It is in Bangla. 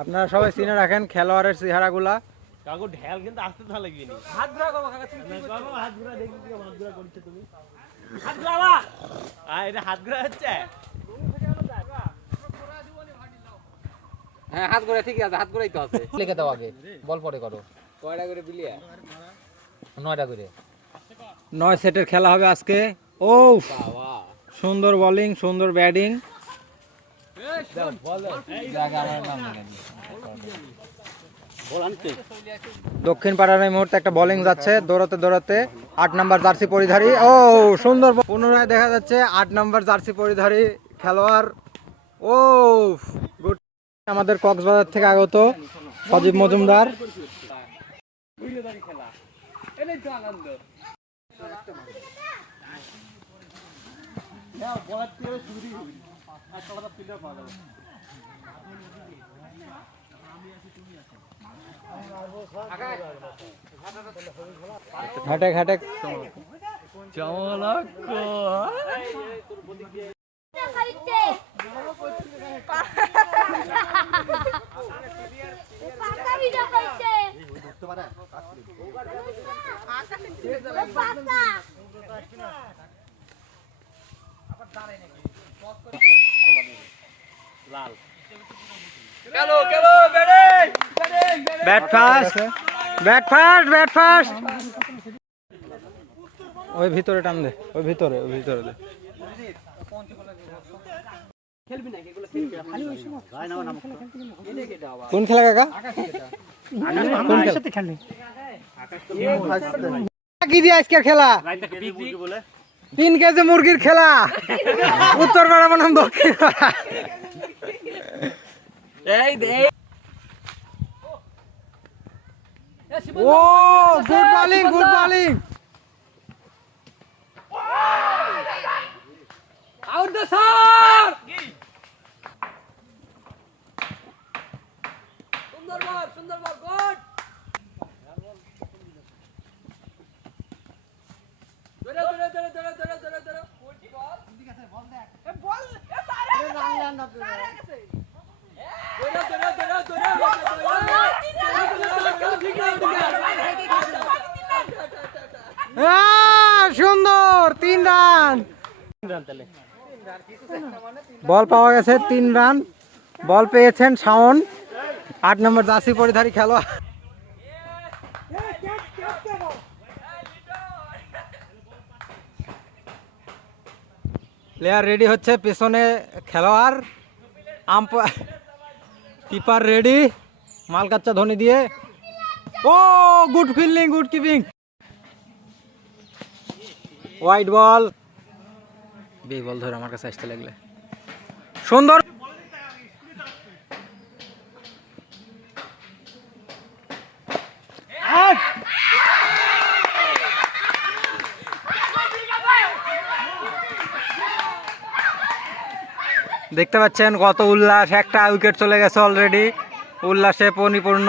আপনারা সবাই চিনে রাখেন খেলোয়াড়ের চেহারাগুলা। কাকু ঢেল কিন্তু আসতে না লাগবে নি। হাত ঘোরা করব কাকা তুমি না, হাত ঘোরা দেখি কি হাত ঘোরা করছ তুমি। হাত ঘোরা আ এটা হাত ঘোরা হচ্ছে? হ্যাঁ হাত ঘোরা ঠিকই আছে হাত ঘোরাই তো আছে। লিখে দাও আগে বল পরে করো। কয়টা করে বিলিয়া? নয়টা করে। নয় সেটের খেলা হবে আজকে। ও সুন্দর বোলিং সুন্দর ব্যাটিং দক্ষিণ পাড়ার এই মুহূর্তে একটা বোলিং যাচ্ছে দৌড়াতে দৌড়াতে আট নাম্বার জার্সি পরিধারী। ও সুন্দর পুনরায় দেখা যাচ্ছে আট নাম্বার জার্সি পরিধারী খেলোয়াড়। Oh good. আমাদের কক্সবাজার থেকে আগত সজীব মজুমদার। ঘাটে ঘাটে। পাকা ভিডিও করছে পাকা লাল। Bat fast bat fast bat fast ওই ভিতরে টান দে ওই ভিতরে ওই ভিতরে দে। কোন খেলা কাকা? খেলা? কি দিয়ে আজকের খেলা? তিন কেজি মুরগির খেলা। উত্তর পাড়া বনাম দক্ষিণ পাড়া ও good bowling good bowling out the sir সুন্দর বল সুন্দর বল গুড ধরে ধরে ধরে ধরে ধরে ধরে। ধরে আহ, সুন্দর তিন রান। বল পাওয়া গেছে তিন রান। বল পেয়েছেন শাওন। আট নম্বর জার্সি পরিধারী খেলোয়াড়। প্লেয়ার রেডি হচ্ছে পেছনে খেলোয়াড়। Umpire keeper ready. মালকাচ্চা ধোনি দিয়ে। ও, good fielding, good keeping. White ball বে বল ধরে আমার কাছে আসতে লাগলে। সুন্দর। দেখতে পাচ্ছেন কত উল্লাস, একটা উইকেট চলে গেছে অলরেডি উল্লাসে পরিপূর্ণ।